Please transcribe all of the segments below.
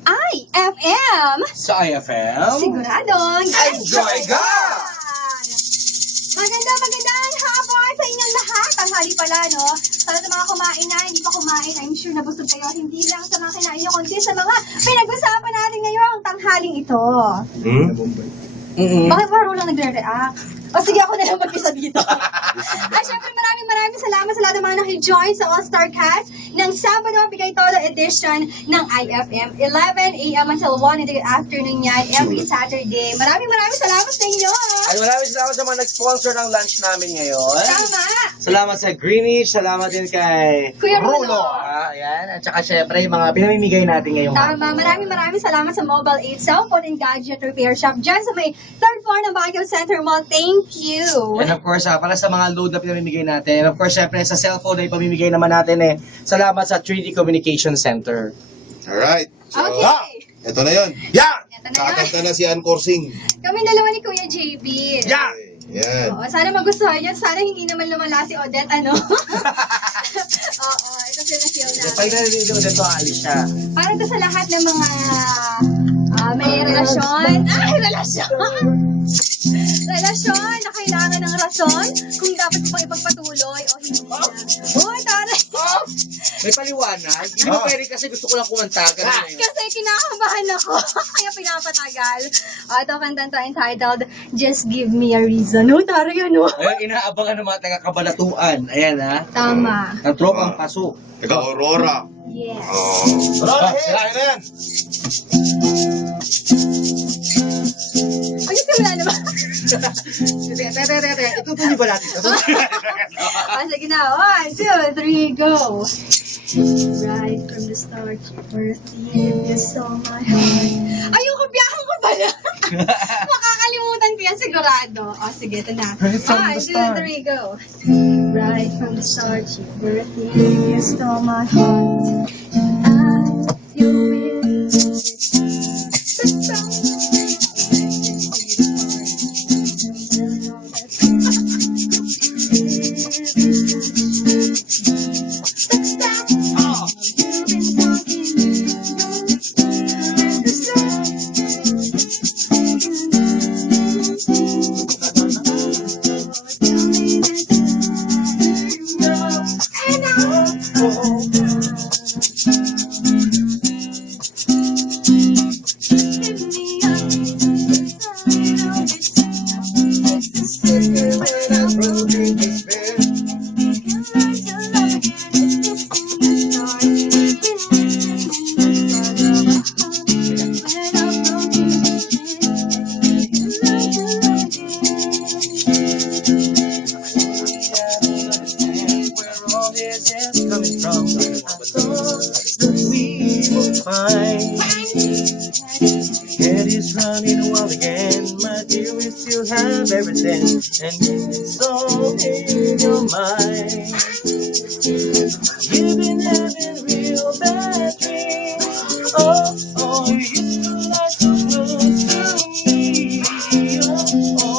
IFM. Sa IFM, Siguradong enjoy ka! Magandang hapon sa inyong lahat. Tanghali pala, no? Sa lahat ng mga kumain na, hindi pa kumain, I'm sure nabusog kayo. Hindi lang sa mga kinain nyo, kundi sa mga pinag-usapan natin ngayong tanghaling ito. Bakit parang lang nagre-react? O sige, ako na lang mag-isa dito. At syempre, maraming salamat sa lahat ng mga nakijoin sa All-Star Cast ng Sabado Bigay Todo edition ng IFM. 11 a.m. until 1 in the afternoon yan, every Saturday. Maraming salamat sa inyo. At maraming salamat sa mga nag-sponsor ng lunch namin ngayon. Tama. Salamat sa Greenwich, salamat din kay Kuya Rulo. Ayan, at saka syempre yung mga pinamimigay natin ngayong Tama. Maraming salamat sa Mobile 8 Cellphone and Gadget Repair Shop dyan sa may third floor ng Baguio Center Mall. Thank you. And of course, para sa mga load na pinamimigay natin. And of course, syempre sa cellphone na ipamimigay naman natin salamat sa 3D Communication Center. Alright. So, Okay. ito na yun. Yeah! Ito na yan. Kakanta na si Ann Corsing. Kami dalawa ni Kuya JB. Yeah! Yan. Oo, sana magustuhan yun. Sana hindi naman lumala si Odette, ano? Oo, ito feel na Pag namin. narinig ko dito, alis siya. Para ito sa lahat ng mga may relasyon. Ay, relasyon! Relasyon na kailangan ng rason kung dapat mo pang ipagpatuloy o hindi na. Uy, tara! May paliwanag. Hindi mo pwede kasi gusto ko lang kumanta. Ganun Kasi kinakabahan ako, kaya pinapatagal. Ito kanta to entitled, Just Give Me a Reason. Oh, tara yun, oh. Ayun, inaabangan ng mga taga-kabalatuan. Ayan, ha? Tama. Ang tropang paso. Ikaw, Aurora. Yes. Aurora, sirahin na yan. Ay, simula naman. Teka. Itutuloy ba natin? Sige na. 1, 2, 3, go. Right from the start, first you saw my heart. Ayoko, biyakan ko pala. Makakalimutan ko yan sigurado. O, sige, ito na. 1, 2, 3, go. Right from the start, you were here, you stole my heart. You will. Head is running wild again, my dear, we still have everything, and it's all in your mind. You've been having real bad dreams, you used to like to close to me,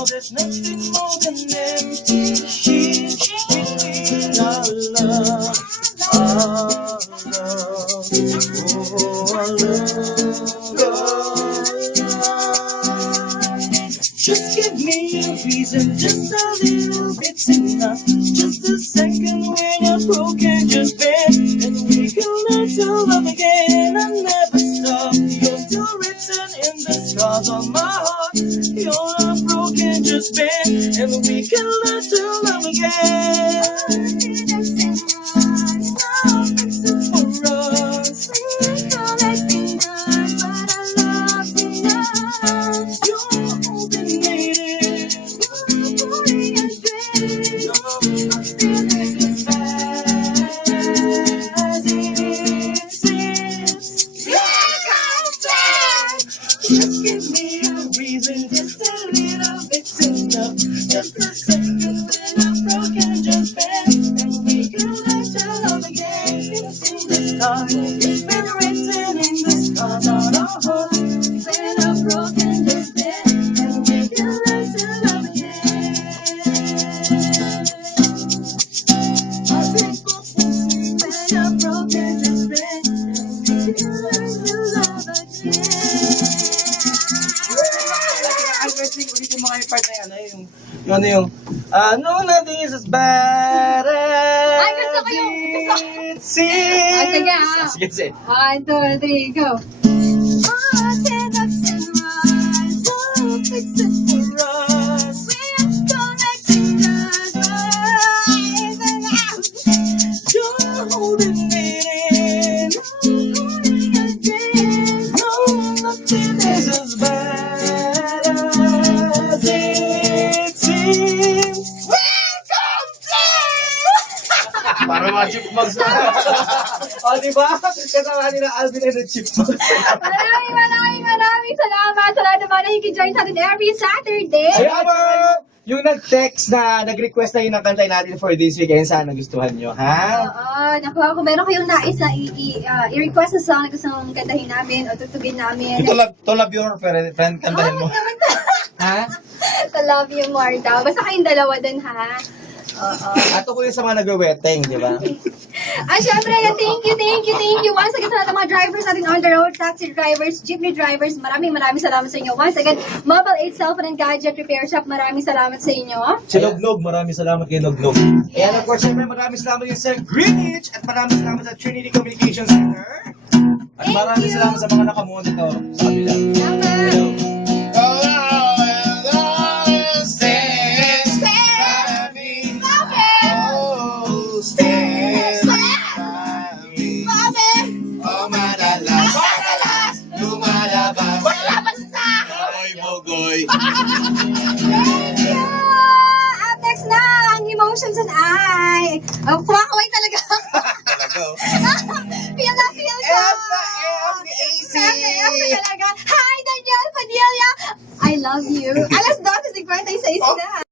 there's nothing more than empty sheets between our love, our Just give me a reason, just a little bit's enough. Just a second when you're broken, just bend, and we can learn to love again and never stop. You're still written in the scars on my heart. You're not broken, just bend, and we can learn to love again. Just give me a reason, just a little bit's enough. Just a second when I'm broken, just bend, and we can learn to love again. It's in the stars, it's been written in the stars on our hearts. When I'm broken, just bend, and we can learn to love again. When I'm broken, just bend, and we can learn to love again. Ulitin mo nga yung part na yan, yung nothing is as bad as Ay, gusto ko yung- it seems. Ah, sige, ah. Sige, sige. 1, 2, 3, go. Stand up and rise, don't fix it for us. We're connecting us, rise and out. You're holding me in. Holding us in. No, nothing is as bad as it seems. Welcome to! Para mga chipmunks. O, diba? Kasama nila Alvin and the Chipmunks. Maraming salamat sa lahat naman na join sa atin every Saturday. Ayan, yung nag-text na, nag-request na yun ang kantay natin for this weekend. Sana nagustuhan nyo, ha? Oo, nakuha ko. Meron kayong nais na i-request na song na gusto mong kantahin namin o tutugin namin. To love your friend, kantahin mo. naman Ha? to love you more daw. Basta kayong dalawa dun, ha? Oo. Ato ko yun sa mga nag-wetting, di ba? Syempre, thank you. Once again sa lahat ng mga drivers natin on the road, taxi drivers, jeepney drivers, maraming salamat sa inyo. Once again, Mobile 8 Cellphone and Gadget Repair Shop, maraming salamat sa inyo. Si Nognog, maraming salamat kay Nognog. And of course, syempre maraming salamat din sa Greenwich at maraming salamat sa Trinity Communications Center. At Thank maraming you. salamat sa mga nakamonitor sa kabila. Salamat. Hello. Thank you! Up next na, ang Emotions and I. Kumakaway talaga ako. Feel na feel ko. F-A-C. F talaga. Hi, Daniel Padilla. I love you. Alas 12, 56 na.